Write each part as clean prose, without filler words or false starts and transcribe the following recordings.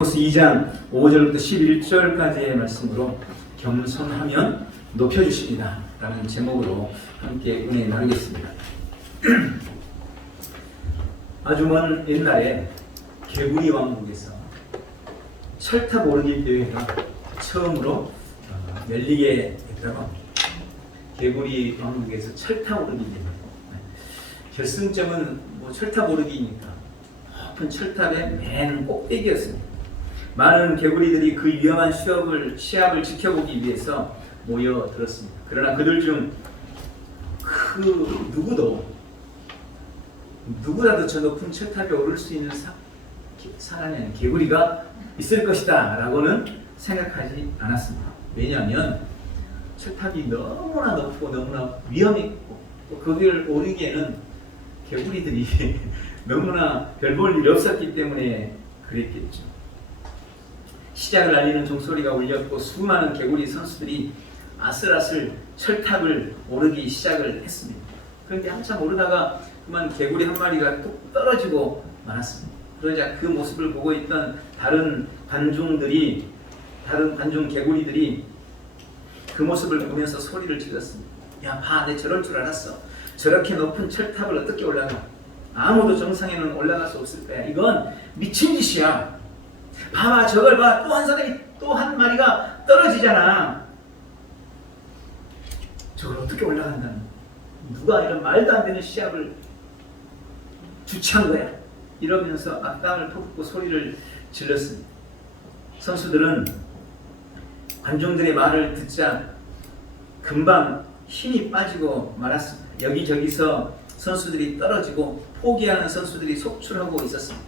고린도서 2장 5절부터 11절까지의 말씀으로 겸손하면 높여주십니다 라는 제목으로 함께 은혜 나누겠습니다. 아주 먼 옛날에 개구리 왕국에서 철탑 오르기 대회가 처음으로 열리게 됐다고 합니다. 개구리 왕국에서 철탑 오르기 대회. 결승점은 철탑 오르기니까 높은 철탑의 맨 꼭대기였습니다. 많은 개구리들이 그 위험한 시합을 지켜보기 위해서 모여들었습니다. 그러나 그들 중 누구라도 저 높은 철탑에 오를 수 있는 사람에는 개구리가 있을 것이다 라고는 생각하지 않았습니다. 왜냐하면 철탑이 너무나 높고 너무나 위험했고 또 거기를 오르기에는 개구리들이 너무나 별 볼 일이 없었기 때문에 그랬겠죠. 시작을 알리는 종소리가 울렸고 수많은 개구리 선수들이 아슬아슬 철탑을 오르기 시작을 했습니다. 그런데 한참 오르다가 그만 개구리 한 마리가 뚝 떨어지고 말았습니다. 그러자 그 모습을 보고 있던 다른 관중 개구리들이 그 모습을 보면서 소리를 질렀습니다. 야, 봐, 내 저럴 줄 알았어. 저렇게 높은 철탑을 어떻게 올라가? 아무도 정상에는 올라갈 수 없을 거야. 이건 미친 짓이야. 봐봐, 저걸 봐. 또 한 마리가 떨어지잖아. 저걸 어떻게 올라간다는? 누가 이런 말도 안 되는 시합을 주최한 거야? 이러면서 악담을 퍼붓고 소리를 질렀습니다. 선수들은 관중들의 말을 듣자 금방 힘이 빠지고 말았습니다. 여기저기서 선수들이 떨어지고 포기하는 선수들이 속출하고 있었습니다.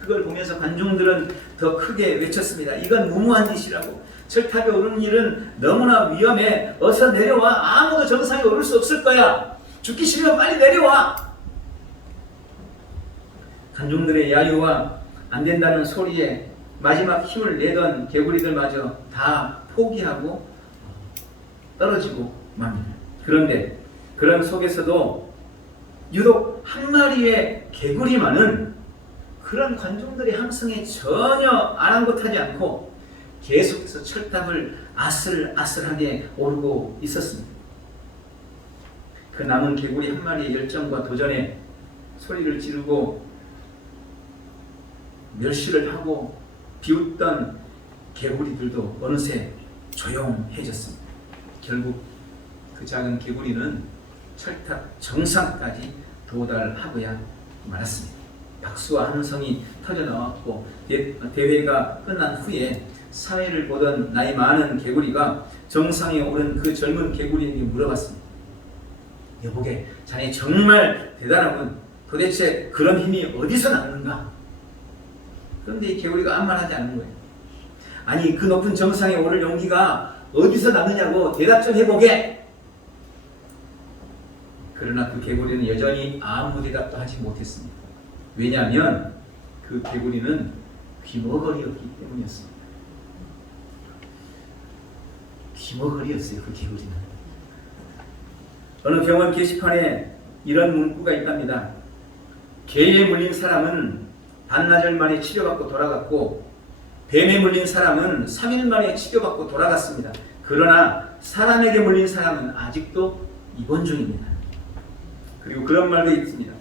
그걸 보면서 관중들은 더 크게 외쳤습니다. 이건 무모한 짓이라고. 철탑에 오르는 일은 너무나 위험해. 어서 내려와. 아무도 정상에 오를 수 없을 거야. 죽기 싫으면 빨리 내려와. 관중들의 야유와 안 된다는 소리에 마지막 힘을 내던 개구리들마저 다 포기하고 떨어지고 맙니다. 그런데 그런 속에서도 유독 한 마리의 개구리만은 그런 관중들의 함성에 전혀 아랑곳하지 않고 계속해서 철탑을 아슬아슬하게 오르고 있었습니다. 그 남은 개구리 한 마리의 열정과 도전에 소리를 지르고 멸시를 하고 비웃던 개구리들도 어느새 조용해졌습니다. 결국 그 작은 개구리는 철탑 정상까지 도달하고야 말았습니다. 박수와 함성이 터져나왔고 대회가 끝난 후에 사회를 보던 나이 많은 개구리가 정상에 오른 그 젊은 개구리에게 물어봤습니다. 여보게, 자네 정말 대단하군. 도대체 그런 힘이 어디서 났는가? 그런데 이 개구리가 아무 말 하지 않는 거예요. 아니, 그 높은 정상에 오를 용기가 어디서 났느냐고 대답 좀 해보게. 그러나 그 개구리는 여전히 아무 대답도 하지 못했습니다. 왜냐하면 그 개구리는 귀머거리였기 때문이었습니다. 귀머거리였어요, 그 개구리는. 어느 병원 게시판에 이런 문구가 있답니다. 개에 물린 사람은 반나절 만에 치료받고 돌아갔고 뱀에 물린 사람은 3일 만에 치료받고 돌아갔습니다. 그러나 사람에게 물린 사람은 아직도 입원 중입니다. 그리고 그런 말도 있습니다.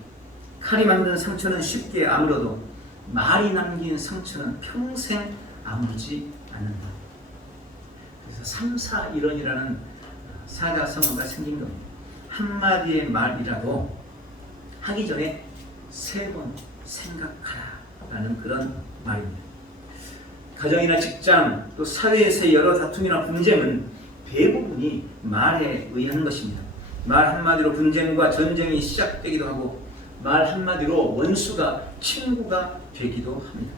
칼이 만든 상처는 쉽게 아물어도 말이 남긴 상처는 평생 아물지 않는다. 그래서 3-4-1원이라는 사자성어가 생긴 겁니다. 한마디의 말이라도 하기 전에 3번 생각하라라는 그런 말입니다. 가정이나 직장 또 사회에서의 여러 다툼이나 분쟁은 대부분이 말에 의한 것입니다. 말 한마디로 분쟁과 전쟁이 시작되기도 하고 말 한마디로 원수가 친구가 되기도 합니다.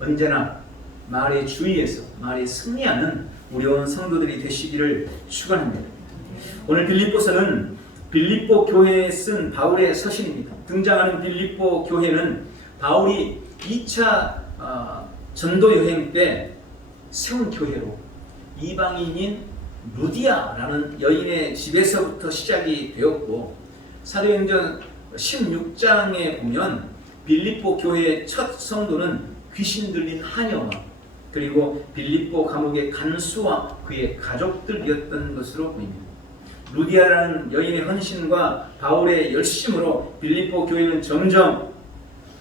언제나 말에 주의해서 말에 승리하는 우리 온 성도들이 되시기를 축원합니다. 오늘 빌립보서는 빌립보 교회에 쓴 바울의 서신입니다. 등장하는 빌립보 교회는 바울이 2차 전도 여행 때 세운 교회로 이방인인 루디아라는 여인의 집에서부터 시작이 되었고 사도행전 16장에 보면 빌립보 교회의 첫 성도는 귀신 들린 하녀와 그리고 빌립보 감옥의 간수와 그의 가족들이었던 것으로 보입니다. 루디아라는 여인의 헌신과 바울의 열심으로 빌립보 교회는 점점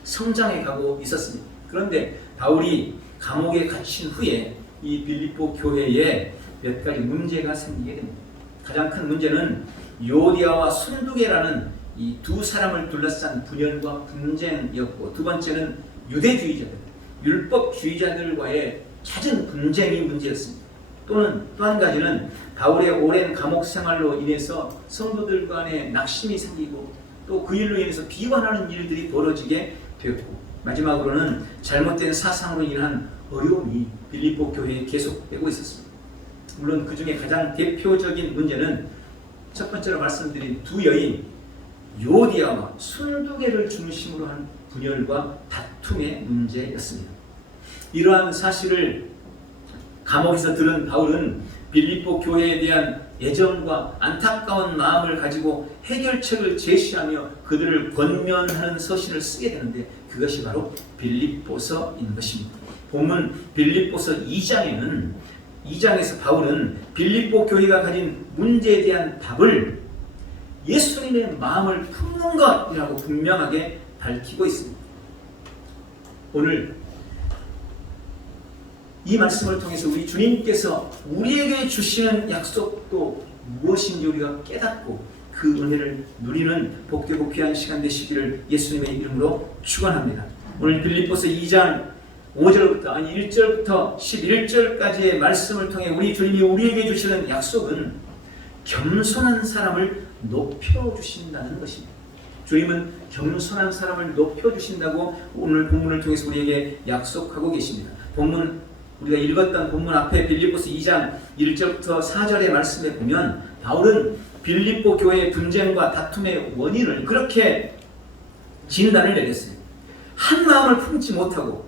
성장해 가고 있었습니다. 그런데 바울이 감옥에 갇힌 후에 이 빌립보 교회에 몇 가지 문제가 생기게 됩니다. 가장 큰 문제는 요디아와 순두계라는 이 두 사람을 둘러싼 분열과 분쟁이었고, 두 번째는 유대주의자들, 율법주의자들과의 잦은 분쟁이 문제였습니다. 또는 또 한 가지는 바울의 오랜 감옥 생활로 인해서 성도들 간에 낙심이 생기고 또 그 일로 인해서 비관하는 일들이 벌어지게 되었고, 마지막으로는 잘못된 사상으로 인한 어려움이 빌립보 교회에 계속되고 있었습니다. 물론 그 중에 가장 대표적인 문제는 첫 번째로 말씀드린 두 여인 요디아와 순두계를 중심으로 한 분열과 다툼의 문제였습니다. 이러한 사실을 감옥에서 들은 바울은 빌립보 교회에 대한 애정과 안타까운 마음을 가지고 해결책을 제시하며 그들을 권면하는 서신을 쓰게 되는데, 그것이 바로 빌립보서인 것입니다. 본문 빌립보서 2장에서 바울은 빌립보 교회가 가진 문제에 대한 답을 예수님의 마음을 품는 것이라고 분명하게 밝히고 있습니다. 오늘 이 말씀을 통해서 우리 주님께서 우리에게 주시는 약속도 무엇인지 우리가 깨닫고 그 은혜를 누리는 복되고 귀한 시간 되시기를 예수님의 이름으로 축원합니다. 오늘 빌립보서 2장 5절부터 1절부터 11절까지의 말씀을 통해 우리 주님이 우리에게 주시는 약속은 겸손한 사람을 높여주신다는 것입니다. 주님은 겸손한 사람을 높여주신다고 오늘 본문을 통해서 우리에게 약속하고 계십니다. 우리가 읽었던 본문 앞에 빌립보서 2장 1절부터 4절의 말씀에 보면 바울은 빌립보 교회의 분쟁과 다툼의 원인을 그렇게 진단을 내렸습니다. 한 마음을 품지 못하고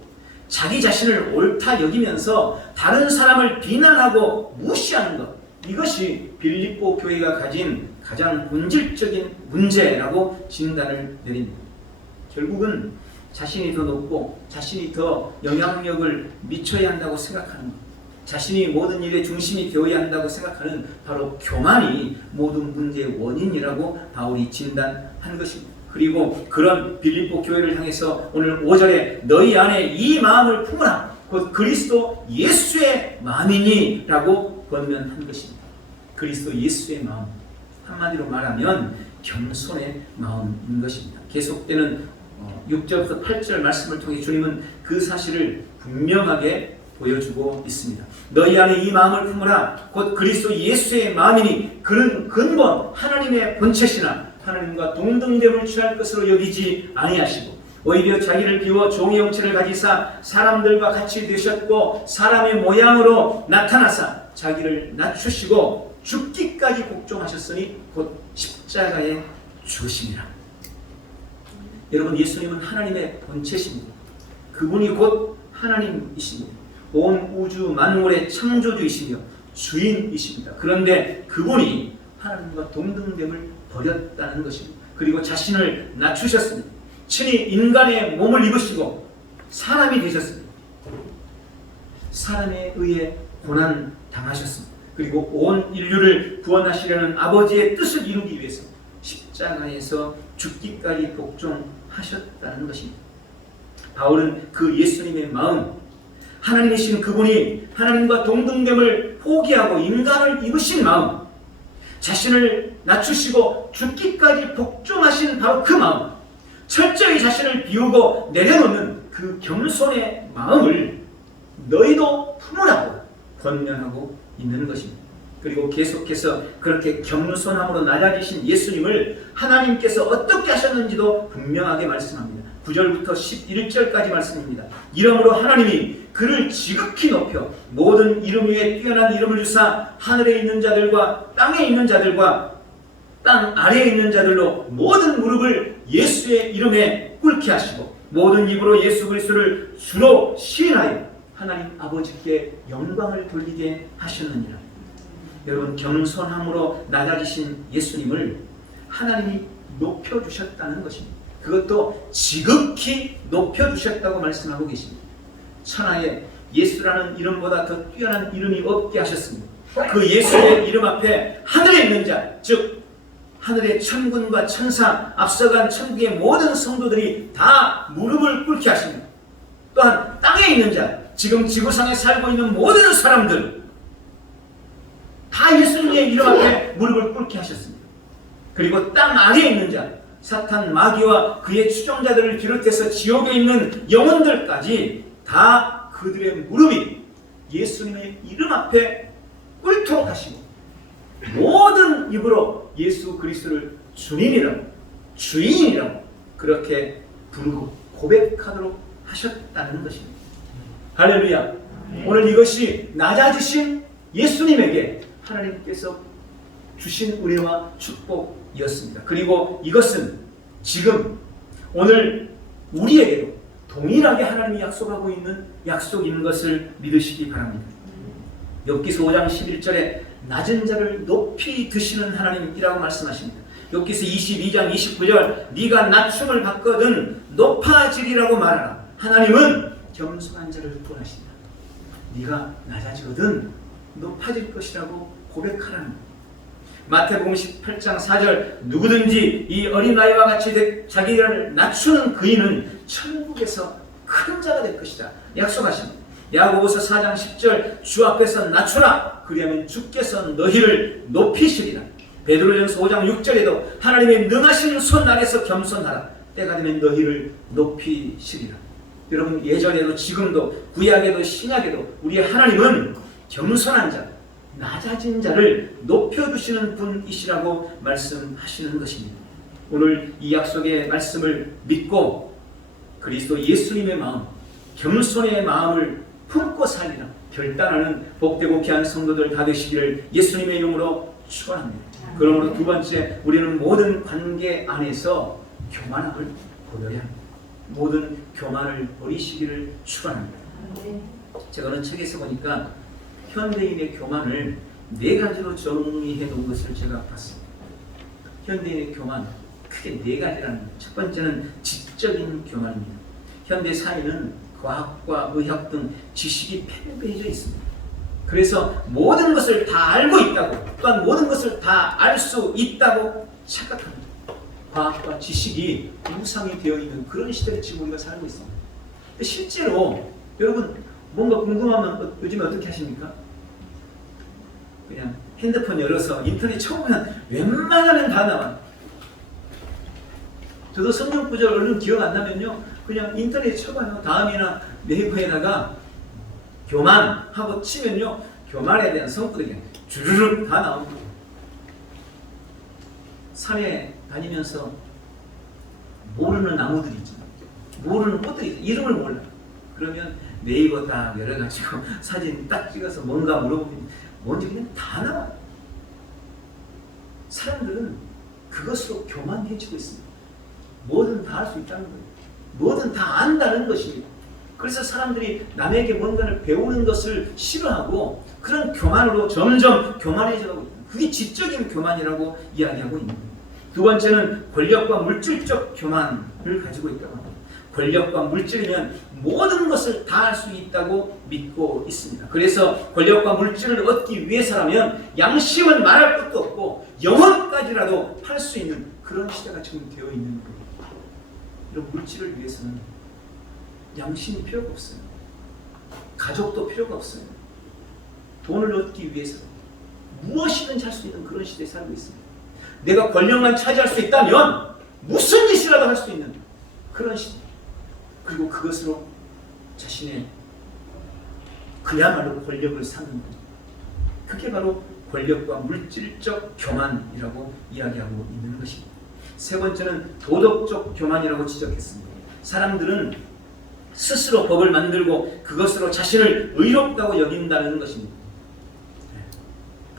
자기 자신을 옳다 여기면서 다른 사람을 비난하고 무시하는 것, 이것이 빌립보 교회가 가진 가장 본질적인 문제라고 진단을 내립니다. 결국은 자신이 더 높고 자신이 더 영향력을 미쳐야 한다고 생각하는 것, 자신이 모든 일의 중심이 되어야 한다고 생각하는 바로 교만이 모든 문제의 원인이라고 바울이 진단한 것입니다. 그리고 그런 빌립보 교회를 향해서 오늘 5절에 너희 안에 이 마음을 품으라 곧 그리스도 예수의 마음이니 라고 권면한 것입니다. 그리스도 예수의 마음, 한마디로 말하면 겸손의 마음인 것입니다. 계속되는 6절부터 8절 말씀을 통해 주님은 그 사실을 분명하게 보여주고 있습니다. 너희 안에 이 마음을 품으라 곧 그리스도 예수의 마음이니 그는 근본 하나님의 본체시나 하나님과 동등됨을 취할 것으로 여기지 아니하시고 오히려 자기를 비워 종의 형체를 가지사 사람들과 같이 되셨고 사람의 모양으로 나타나사 자기를 낮추시고 죽기까지 복종하셨으니 곧 십자가에 죽으심이라. 여러분, 예수님은 하나님의 본체십니다. 그분이 곧 하나님이십니다. 온 우주 만물의 창조주이시며 주인이십니다. 그런데 그분이 하나님과 동등됨을 버렸다는 것입니다. 그리고 자신을 낮추셨습니다. 친히 인간의 몸을 입으시고 사람이 되셨습니다. 사람에 의해 고난 당하셨습니다. 그리고 온 인류를 구원하시려는 아버지의 뜻을 이루기 위해서 십자가에서 죽기까지 복종하셨다는 것입니다. 바울은 그 예수님의 마음, 하나님이신 그분이 하나님과 동등됨을 포기하고 인간을 입으신 마음, 자신을 낮추시고 죽기까지 복종하신 바로 그 마음, 철저히 자신을 비우고 내려놓는 그 겸손의 마음을 너희도 품으라고 권면하고 있는 것입니다. 그리고 계속해서 그렇게 겸손함으로 낮아지신 예수님을 하나님께서 어떻게 하셨는지도 분명하게 말씀합니다. 9절부터 11절까지 말씀입니다. 이러므로 하나님이 그를 지극히 높여 모든 이름 위에 뛰어난 이름을 주사 하늘에 있는 자들과 땅에 있는 자들과 땅 아래에 있는 자들로 모든 무릎을 예수의 이름에 꿇게 하시고 모든 입으로 예수 그리스도를 주로 시인하여 하나님 아버지께 영광을 돌리게 하셨느니라. 여러분, 겸손함으로 낮아지신 예수님을 하나님이 높여주셨다는 것입니다. 그것도 지극히 높여주셨다고 말씀하고 계십니다. 천하에 예수라는 이름보다 더 뛰어난 이름이 없게 하셨습니다. 그 예수의 이름 앞에 하늘에 있는 자, 즉 하늘의 천군과 천사, 앞서간 천국의 모든 성도들이 다 무릎을 꿇게 하십니다. 또한 땅에 있는 자, 지금 지구상에 살고 있는 모든 사람들 다 예수님의 이름 앞에 무릎을 꿇게 하셨습니다. 그리고 땅 아래에 있는 자, 사탄, 마귀와 그의 추종자들을 비롯해서 지옥에 있는 영혼들까지 다 그들의 무릎이 예수님의 이름 앞에 꿇도록 하시고 모든 입으로 예수 그리스도를 주님이라고, 주인이라고 그렇게 부르고 고백하도록 하셨다는 것입니다. 할렐루야. 오늘 이것이 낮아지신 예수님에게 하나님께서 주신 은혜와 축복이었습니다. 그리고 이것은 지금 오늘 우리에게도 동일하게 하나님이 약속하고 있는 약속인 것을 믿으시기 바랍니다. 욥기서 5장 11절에 낮은 자를 높이 드시는 하나님이라고 말씀하십니다. 욥기서 22장 29절 네가 낮춤을 받거든 높아지리라고 말하라. 하나님은 겸손한 자를 구원하신다. 네가 낮아지거든 높아질 것이라고 고백하라는 거예요. 마태복음 18장 4절 누구든지 이 어린아이와 같이 자기를 낮추는 그이는 천국에서 큰 자가 될 것이다 약속하십니다. 야고보서 4장 10절 주 앞에서 낮추라 그리하면 주께서 너희를 높이시리라. 베드로전서 5장 6절에도 하나님의 능하신 손 아래서 겸손하라 때가 되면 너희를 높이시리라. 여러분 예전에도 지금도 구약에도 신약에도 우리의 하나님은 겸손한 자, 낮아진 자를 높여주시는 분이시라고 말씀하시는 것입니다. 오늘 이 약속의 말씀을 믿고 그리스도 예수님의 마음, 겸손의 마음을 품고 살리라 결단하는 복되고 귀한 성도들 다 되시기를 예수님의 이름으로 축원합니다. 그러므로 두 번째, 우리는 모든 관계 안에서 교만함을 버려야 합니다. 모든 교만을 버리시기를 축원합니다. 제가 어느 책에서 보니까 현대인의 교만을 네 가지로 정리해 놓은 것을 제가 봤습니다. 현대인의 교만 크게 네 가지라는 거예요. 첫 번째는 지적인 교만입니다. 현대 사회는 과학과 의학 등 지식이 팽배해져 있습니다. 그래서 모든 것을 다 알고 있다고, 또한 모든 것을 다 알 수 있다고 착각합니다. 과학과 지식이 우상이 되어 있는 그런 시대를 지금 우리가 살고 있습니다. 실제로 여러분 뭔가 궁금하면 요즘에 어떻게 하십니까? 그냥 핸드폰 열어서 인터넷 쳐보면 웬만하면 다 나와요. 저도 성경 구절 얼른 기억 안 나면요 그냥 인터넷 쳐봐요. 다음이나 네이버에다가 교만 하고 치면요 교만에 대한 성구들이 주르륵 다 나옵니다. 산에 다니면서 모르는 나무들이 있잖아요. 모르는 꽃들이 있잖아요. 이름을 몰라요. 그러면 네이버 딱 열어가지고 사진 딱 찍어서 뭔가 물어보면 뭔지 그냥 다 나와요. 사람들은 그것으로 교만해지고 있습니다. 뭐든 다 할 수 있다는 거예요. 뭐든 다 안다는 것입니다. 그래서 사람들이 남에게 뭔가를 배우는 것을 싫어하고 그런 교만으로 점점 교만해져 가고 있다. 그게 지적인 교만이라고 이야기하고 있는 거예요. 두 번째는 권력과 물질적 교만을 가지고 있다고 합니다. 권력과 물질이면 모든 것을 다 할 수 있다고 믿고 있습니다. 그래서 권력과 물질을 얻기 위해서라면 양심은 말할 것도 없고 영혼까지라도 팔 수 있는 그런 시대가 지금 되어 있는 거예요. 이런 물질을 위해서는 양심이 필요가 없어요. 가족도 필요가 없어요. 돈을 얻기 위해서 무엇이든지 할 수 있는 그런 시대에 살고 있습니다. 내가 권력만 차지할 수 있다면 무슨 짓이라도 할 수 있는 그런 시대. 그리고 그것으로 자신의 그야말로 권력을 쌓는 것. 그게 바로 권력과 물질적 교만이라고 이야기하고 있는 것입니다. 세 번째는 도덕적 교만이라고 지적했습니다. 사람들은 스스로 법을 만들고 그것으로 자신을 의롭다고 여긴다는 것입니다.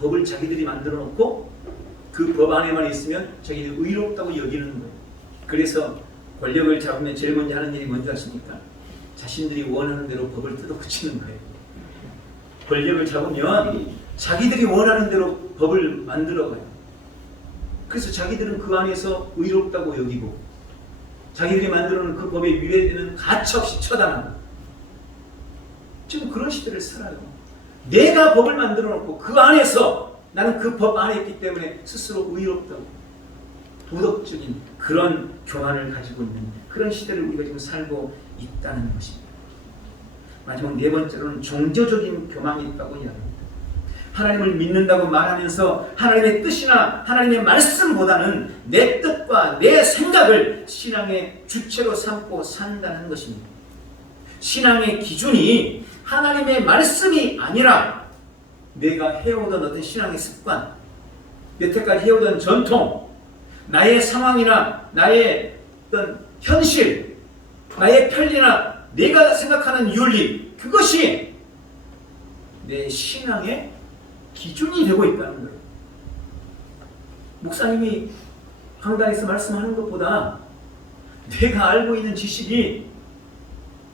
법을 자기들이 만들어 놓고 그 법 안에만 있으면 자기들이 의롭다고 여기는 거예요. 그래서 권력을 잡으면 제일 먼저 하는 일이 뭔지 아십니까? 자신들이 원하는 대로 법을 뜯어고치는 거예요. 권력을 잡으면 자기들이 원하는 대로 법을 만들어가요. 그래서 자기들은 그 안에서 의롭다고 여기고 자기들이 만들어놓은 그 법에 위배되는 가차없이 처단하고 지금 그런 시대를 살아요. 내가 법을 만들어 놓고 그 안에서 나는 그 법 안에 있기 때문에 스스로 의롭다고 도덕적인 그런 교만을 가지고 있는 그런 시대를 우리가 지금 살고 있다는 것입니다. 마지막 네 번째로는 종교적인 교만이 있다고 이야기합니다. 하나님을 믿는다고 말하면서 하나님의 뜻이나 하나님의 말씀보다는 내 뜻과 내 생각을 신앙의 주체로 삼고 산다는 것입니다. 신앙의 기준이 하나님의 말씀이 아니라 내가 해오던 어떤 신앙의 습관, 여태까지 해오던 전통, 나의 상황이나 나의 어떤 현실, 나의 편리나 내가 생각하는 윤리, 그것이 내 신앙의 기준이 되고 있다는 거예요. 목사님이 강단에서 말씀하는 것보다 내가 알고 있는 지식이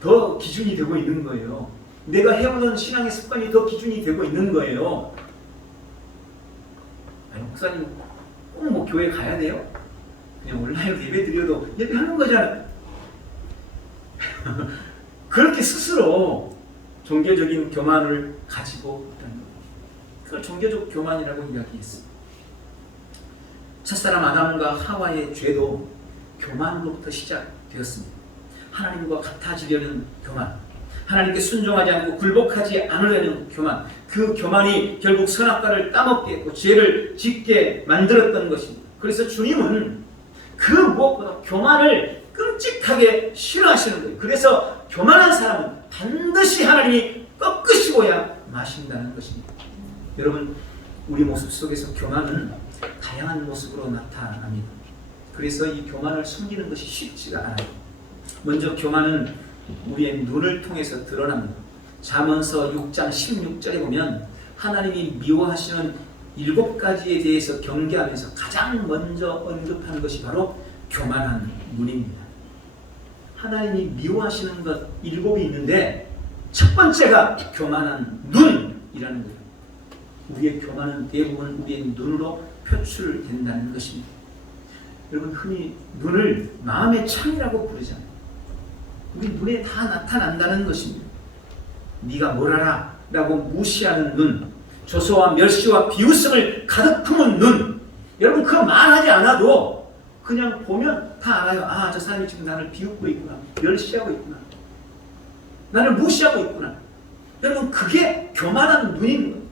더 기준이 되고 있는 거예요. 내가 해오던 신앙의 습관이 더 기준이 되고 있는 거예요. 아니, 목사님 꼭 뭐 교회 가야 돼요? 그냥 온라인으로 예배 드려도 예배하는 거잖아요. 그렇게 스스로 종교적인 교만을 가지고 있다는 거예요. 그걸 종교적 교만이라고 이야기했습니다. 첫사람 아담과 하와의 죄도 교만으로부터 시작되었습니다. 하나님과 같아지려는 교만, 하나님께 순종하지 않고 굴복하지 않으려는 교만, 그 교만이 결국 선악과를 따먹게 했고 죄를 짓게 만들었던 것입니다. 그래서 주님은 그 무엇보다 교만을 끔찍하게 싫어하시는 거예요. 그래서 교만한 사람은 반드시 하나님이 꺾으시고야 마신다는 것입니다. 여러분, 우리 모습 속에서 교만은 다양한 모습으로 나타납니다. 그래서 이 교만을 숨기는 것이 쉽지가 않아요. 먼저 교만은 우리의 눈을 통해서 드러납니다. 잠언서 6장 16절에 보면 하나님이 미워하시는 7가지에 대해서 경계하면서 가장 먼저 언급한 것이 바로 교만한 눈입니다. 하나님이 미워하시는 것 7이 있는데 첫 번째가 교만한 눈이라는 거예요. 우리의 교만은 대부분 우리의 눈으로 표출된다는 것입니다. 여러분, 흔히 눈을 마음의 창이라고 부르잖아요. 우리 눈에 다 나타난다는 것입니다. 네가 뭘 알아? 라고 무시하는 눈, 조소와 멸시와 비웃음을 가득 품은 눈. 여러분, 그 말하지 않아도 그냥 보면 다 알아요. 아, 저 사람이 지금 나를 비웃고 있구나, 멸시하고 있구나, 나를 무시하고 있구나. 여러분, 그게 교만한 눈인 거예요.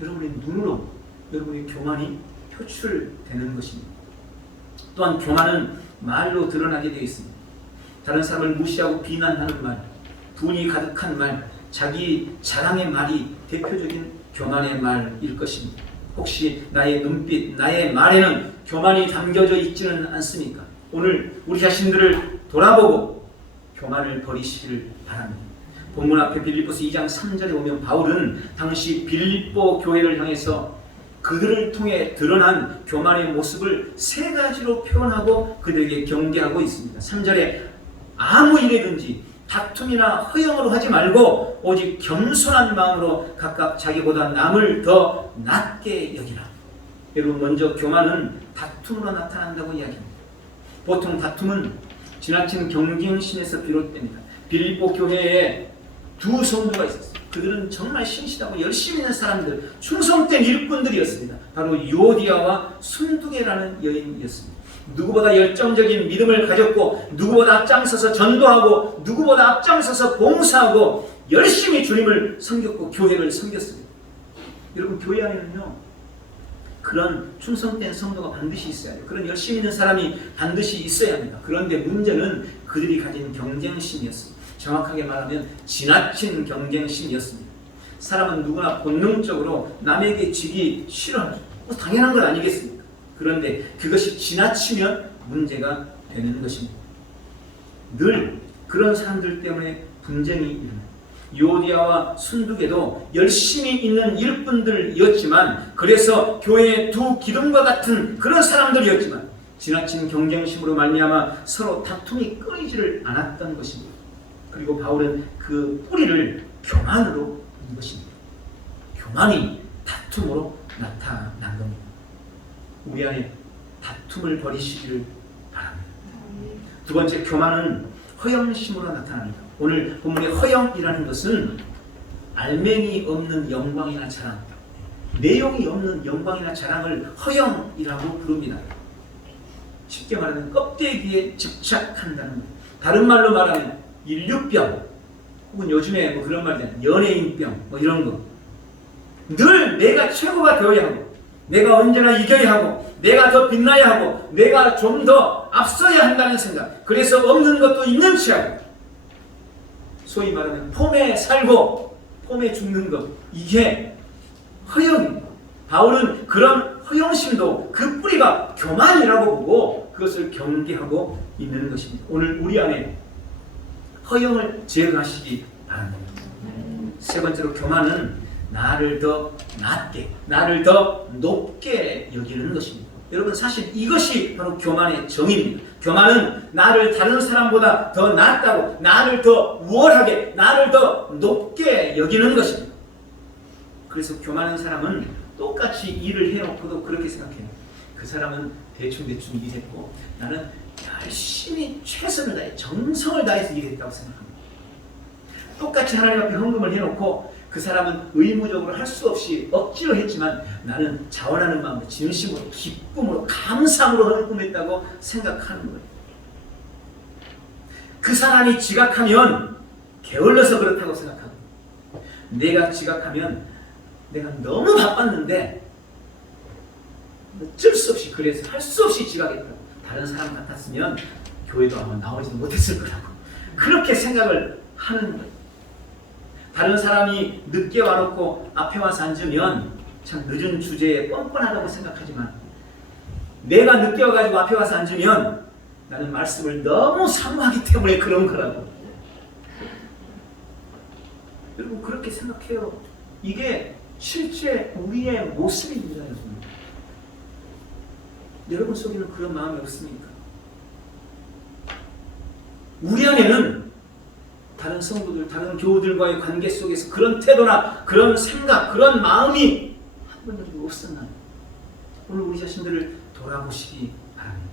여러분의 눈으로 여러분의 교만이 표출되는 것입니다. 또한 교만은 말로 드러나게 되어 있습니다. 다른 사람을 무시하고 비난하는 말, 분이 가득한 말, 자기 자랑의 말이 대표적인 교만의 말일 것입니다. 혹시 나의 눈빛, 나의 말에는 교만이 담겨져 있지는 않습니까? 오늘 우리 자신들을 돌아보고 교만을 버리시기를 바랍니다. 본문 앞에 빌립보서 2장 3절에 보면 바울은 당시 빌립보 교회를 향해서 그들을 통해 드러난 교만의 모습을 3가지로 표현하고 그들에게 경계하고 있습니다. 3절에 아무 일이든지 다툼이나 허영으로 하지 말고 오직 겸손한 마음으로 각각 자기보다 남을 더 낮게 여기라. 여러분, 먼저 교만은 다툼으로 나타난다고 이야기합니다. 보통 다툼은 지나친 경쟁심에서 비롯됩니다. 빌립보 교회에 2 성도가 있었어요. 그들은 정말 신실하고 열심히 있는 사람들, 충성된 일꾼들이었습니다. 바로 유오디아와 순두개라는 여인이었습니다. 누구보다 열정적인 믿음을 가졌고, 누구보다 앞장서서 전도하고, 누구보다 앞장서서 봉사하고, 열심히 주님을 섬겼고 교회를 섬겼습니다. 여러분, 교회 안에는요, 그런 충성된 성도가 반드시 있어야 돼요. 그런 열심히 있는 사람이 반드시 있어야 합니다. 그런데 문제는 그들이 가진 경쟁심이었습니다. 정확하게 말하면 지나친 경쟁심이었습니다. 사람은 누구나 본능적으로 남에게 지기 싫어하죠. 당연한 건 아니겠습니까? 그런데 그것이 지나치면 문제가 되는 것입니다. 늘 그런 사람들 때문에 분쟁이 일어나요. 유오디아와 순두개도 열심히 있는 일꾼들이었지만, 그래서 교회의 2 기둥과 같은 그런 사람들이었지만 지나친 경쟁심으로 말미암아 서로 다툼이 끊이지를 않았던 것입니다. 그리고 바울은 그 뿌리를 교만으로 본 것입니다. 교만이 다툼으로 나타난 겁니다. 우리 안에 다툼을 버리시기를 바랍니다. 2번째, 교만은 허영심으로 나타납니다. 오늘 본문의 허영이라는 것은 알맹이 없는 영광이나 자랑, 내용이 없는 영광이나 자랑을 허영이라고 부릅니다. 쉽게 말하면 껍데기에 집착한다는 것. 다른 말로 말하면 인류병, 혹은 요즘에 뭐 그런 말이잖아요. 연예인병, 뭐 이런 거. 늘 내가 최고가 되어야 하고, 내가 언제나 이겨야 하고, 내가 더 빛나야 하고, 내가 좀 더 앞서야 한다는 생각. 그래서 없는 것도 있는 체하고, 소위 말하면 폼에 살고 폼에 죽는 것. 이게 허영입니다. 바울은 그런 허영심도 그 뿌리가 교만이라고 보고 그것을 경계하고 있는 것입니다. 오늘 우리 안에 허영을 제거하시기 바랍니다. 세 번째로 교만은 나를 더 낮게, 나를 더 높게 여기는 것입니다. 여러분 사실 이것이 바로 교만의 정의입니다. 교만은 나를 다른 사람보다 더 낫다고, 나를 더 우월하게, 나를 더 높게 여기는 것입니다. 그래서 교만한 사람은 똑같이 일을 해놓고도 그렇게 생각해요. 그 사람은 대충대충 일했고 나는 열심히 최선을 다해 정성을 다해서 일했다고 생각합니다. 똑같이 하나님 앞에 헌금을 해놓고 그 사람은 의무적으로 할 수 없이 억지로 했지만 나는 자원하는 마음으로 진심으로 기쁨으로 감사함으로 헌금했다고 생각하는 거예요. 그 사람이 지각하면 게을러서 그렇다고 생각합니다. 내가 지각하면 내가 너무 바빴는데 어쩔 수 없이 그래서 할 수 없이 지각했다고. 다른 사람 같았으면 교회도 아마 나오지도 못했을 거라고 그렇게 생각을 하는 거예요. 다른 사람이 늦게 와놓고 앞에 와서 앉으면 참 늦은 주제에 뻔뻔하다고 생각하지만 내가 늦게 와가지고 앞에 와서 앉으면 나는 말씀을 너무 사모하기 때문에 그런 거라고. 여러분 그렇게 생각해요. 이게 실제 우리의 모습입니다. 여러분 속에는 그런 마음이 없습니까? 우리 안에는 다른 성도들, 다른 교우들과의 관계 속에서 그런 태도나 그런 생각, 그런 마음이 한 번도 없었나요? 오늘 우리 자신들을 돌아보시기 바랍니다.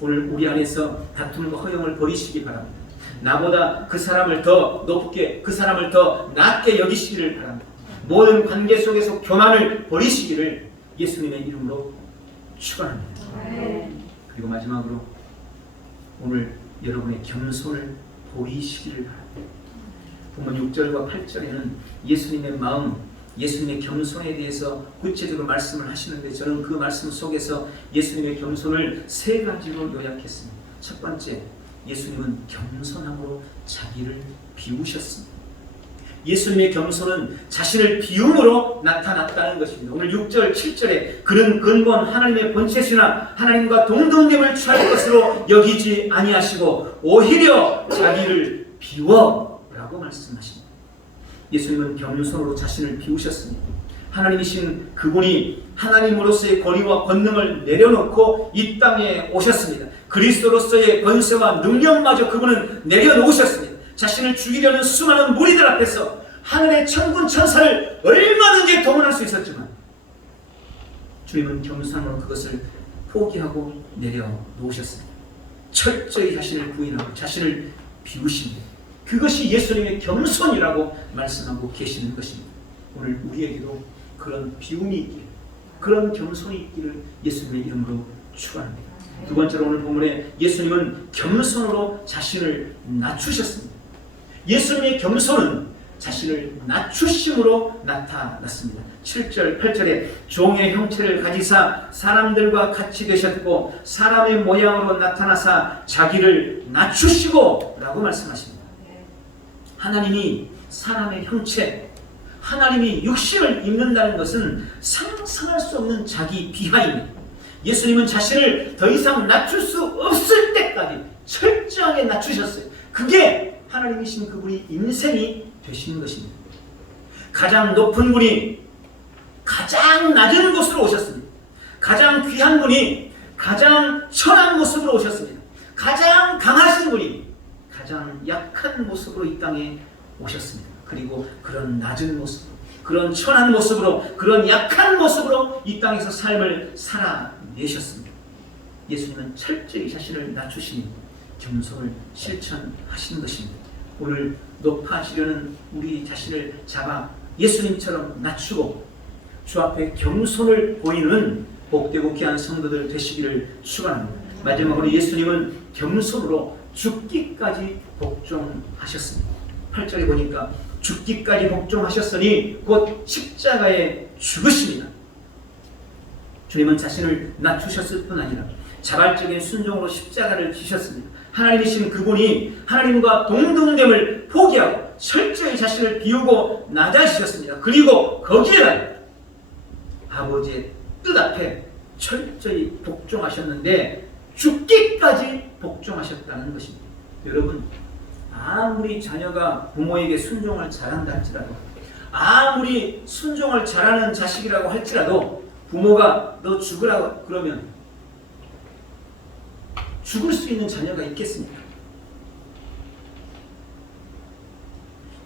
오늘 우리 안에서 다툼과 허영을 버리시기 바랍니다. 나보다 그 사람을 더 높게, 그 사람을 더 낮게 여기시기를 바랍니다. 모든 관계 속에서 교만을 버리시기를 예수님의 이름으로 축원합니다. 그리고 마지막으로 오늘 여러분의 겸손을 보이시기를 바랍니다. 본문 6절과 8절에는 예수님의 마음, 예수님의 겸손에 대해서 구체적으로 말씀을 하시는데 저는 그 말씀 속에서 예수님의 겸손을 세 가지로 요약했습니다. 첫 번째, 예수님은 겸손함으로 자기를 비우셨습니다. 예수님의 겸손은 자신을 비움으로 나타났다는 것입니다. 오늘 6절, 7절에 그는 근본 하나님의 본체시나 하나님과 동등됨을 취할 것으로 여기지 아니하시고 오히려 자기를 비워라고 말씀하십니다. 예수님은 겸손으로 자신을 비우셨습니다. 하나님이신 그분이 하나님으로서의 권위와 권능을 내려놓고 이 땅에 오셨습니다. 그리스도로서의 권세와 능력마저 그분은 내려놓으셨습니다. 자신을 죽이려는 수많은 무리들 앞에서 하늘의 천군 천사를 얼마든지 동원할 수 있었지만 주님은 겸손으로 그것을 포기하고 내려놓으셨습니다. 철저히 자신을 부인하고 자신을 비우십니다. 그것이 예수님의 겸손이라고 말씀하고 계시는 것입니다. 오늘 우리에게도 그런 비움이 있기를, 그런 겸손이 있기를 예수님의 이름으로 축원합니다. 두 번째로 오늘 본문에 예수님은 겸손으로 자신을 낮추셨습니다. 예수님의 겸손은 자신을 낮추심으로 나타났습니다. 7절, 8절에 종의 형체를 가지사 사람들과 같이 계셨고 사람의 모양으로 나타나사 자기를 낮추시고 라고 말씀하십니다. 하나님이 사람의 형체, 하나님이 육신을 입는다는 것은 상상할 수 없는 자기 비하입니다. 예수님은 자신을 더 이상 낮출 수 없을 때까지 철저하게 낮추셨어요. 그게 하나님이신 그분이 인생이 되신 것입니다. 가장 높은 분이 가장 낮은 곳으로 오셨습니다. 가장 귀한 분이 가장 천한 모습으로 오셨습니다. 가장 강하신 분이 가장 약한 모습으로 이 땅에 오셨습니다. 그리고 그런 낮은 모습으로, 그런 천한 모습으로, 그런 약한 모습으로 이 땅에서 삶을 살아내셨습니다. 예수님은 철저히 자신을 낮추시니 겸손을 실천하시는 것입니다. 오늘 높아지려는 우리 자신을 잡아 예수님처럼 낮추고 주 앞에 겸손을 보이는 복되고 귀한 성도들 되시기를 축원합니다. 마지막으로 예수님은 겸손으로 죽기까지 복종하셨습니다. 8절에 보니까 죽기까지 복종하셨으니 곧 십자가에 죽으십니다. 주님은 자신을 낮추셨을 뿐 아니라 자발적인 순종으로 십자가를 지셨습니다. 하나님이신 그분이 하나님과 동등됨을 포기하고 철저히 자신을 비우고 낮아지셨습니다. 그리고 거기에는 아버지의 뜻 앞에 철저히 복종하셨는데 죽기까지 복종하셨다는 것입니다. 여러분, 아무리 자녀가 부모에게 순종을 잘한다 할지라도, 아무리 순종을 잘하는 자식이라고 할지라도 부모가 너 죽으라고 그러면 죽을 수 있는 자녀가 있겠습니까?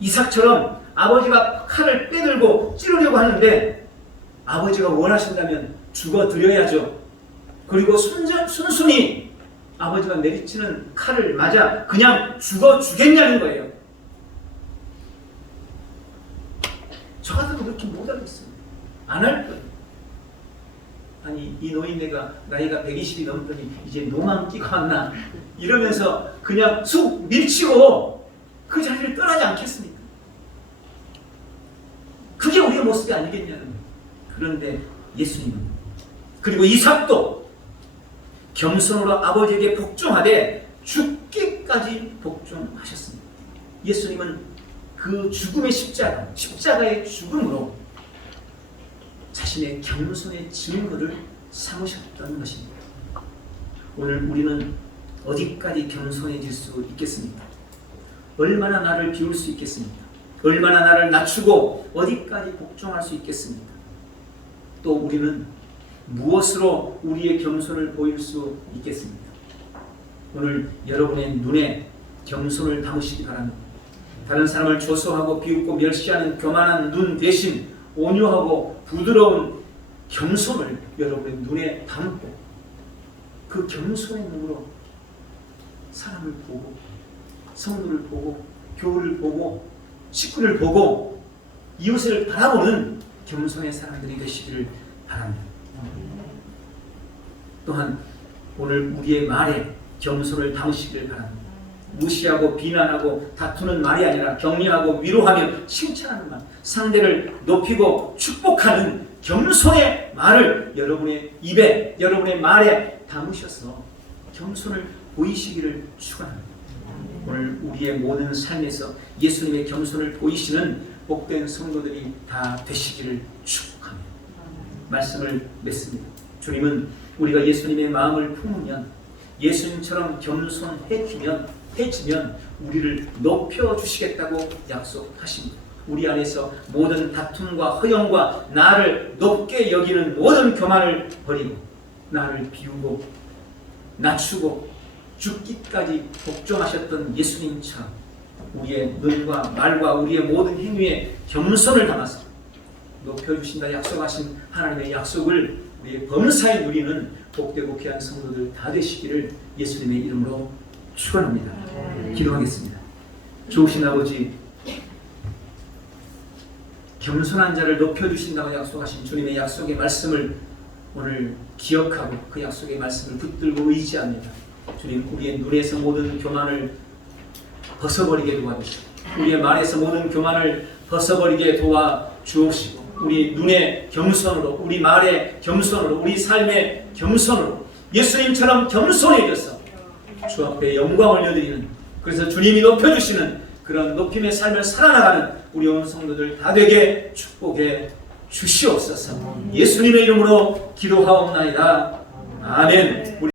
이삭처럼 아버지가 칼을 빼들고 찌르려고 하는데 아버지가 원하신다면 죽어드려야죠. 그리고 순순히 아버지가 내리치는 칼을 맞아 그냥 죽어주겠냐는 거예요. 저 같아도 그렇게 못하겠어요. 안 할 거예요. 아니, 이 노인네가 나이가 120이 넘더니 이제 노만 끼고 왔나 이러면서 그냥 쑥 밀치고 그 자리를 떠나지 않겠습니까? 그게 우리의 모습이 아니겠냐는 거예요. 그런데 예수님은, 그리고 이삭도 겸손으로 아버지에게 복종하되 죽기까지 복종하셨습니다. 예수님은 그 죽음의 십자가의 죽음으로 자신의 겸손의 증거를 삼으셨던 것입니다. 오늘 우리는 어디까지 겸손해질 수 있겠습니까? 얼마나 나를 비울 수 있겠습니까? 얼마나 나를 낮추고 어디까지 복종할 수 있겠습니까? 또 우리는 무엇으로 우리의 겸손을 보일 수 있겠습니까? 오늘 여러분의 눈에 겸손을 담으시기 바랍니다. 다른 사람을 조소하고 비웃고 멸시하는 교만한 눈 대신 온유하고 부드러운 겸손을 여러분의 눈에 담고 그 겸손의 눈으로 사람을 보고 성도를 보고 교우를 보고 식구를 보고 이웃을 바라보는 겸손의 사람들이 되시기를 바랍니다. 또한 오늘 우리의 말에 겸손을 담으시기를 바랍니다. 무시하고 비난하고 다투는 말이 아니라 격려하고 위로하며 칭찬하는 말, 상대를 높이고 축복하는 겸손의 말을 여러분의 입에, 여러분의 말에 담으셔서 겸손을 보이시기를 축원합니다. 오늘 우리의 모든 삶에서 예수님의 겸손을 보이시는 복된 성도들이 다 되시기를 축복합니다. 말씀을 맺습니다. 주님은 우리가 예수님의 마음을 품으면, 예수님처럼 겸손해지면 우리를 높여주시겠다고 약속하십니다. 우리 안에서 모든 다툼과 허영과 나를 높게 여기는 모든 교만을 버리고 나를 비우고 낮추고 죽기까지 복종하셨던 예수님처럼 우리의 눈과 말과 우리의 모든 행위에 겸손을 담아서 높여주신다 약속하신 하나님의 약속을 우리의 범사에 누리는 복되고 귀한 성도들 다 되시기를 예수님의 이름으로 축원합니다. 기도하겠습니다. 좋으신 아버지, 겸손한 자를 높여주신다고 약속하신 주님의 약속의 말씀을 오늘 기억하고 그 약속의 말씀을 붙들고 의지합니다. 주님, 우리의 눈에서 모든 교만을 벗어버리게 도와주시고 우리의 말에서 모든 교만을 벗어버리게 도와주옵시고 우리 눈의 겸손으로, 우리 말의 겸손으로, 우리 삶의 겸손으로 예수님처럼 겸손해져서 주 앞에 영광을 올려드리는, 그래서 주님이 높여주시는 그런 높임의 삶을 살아나가는 우리 온 성도들 다 되게 축복해 주시옵소서. 예수님의 이름으로 기도하옵나이다. 아멘.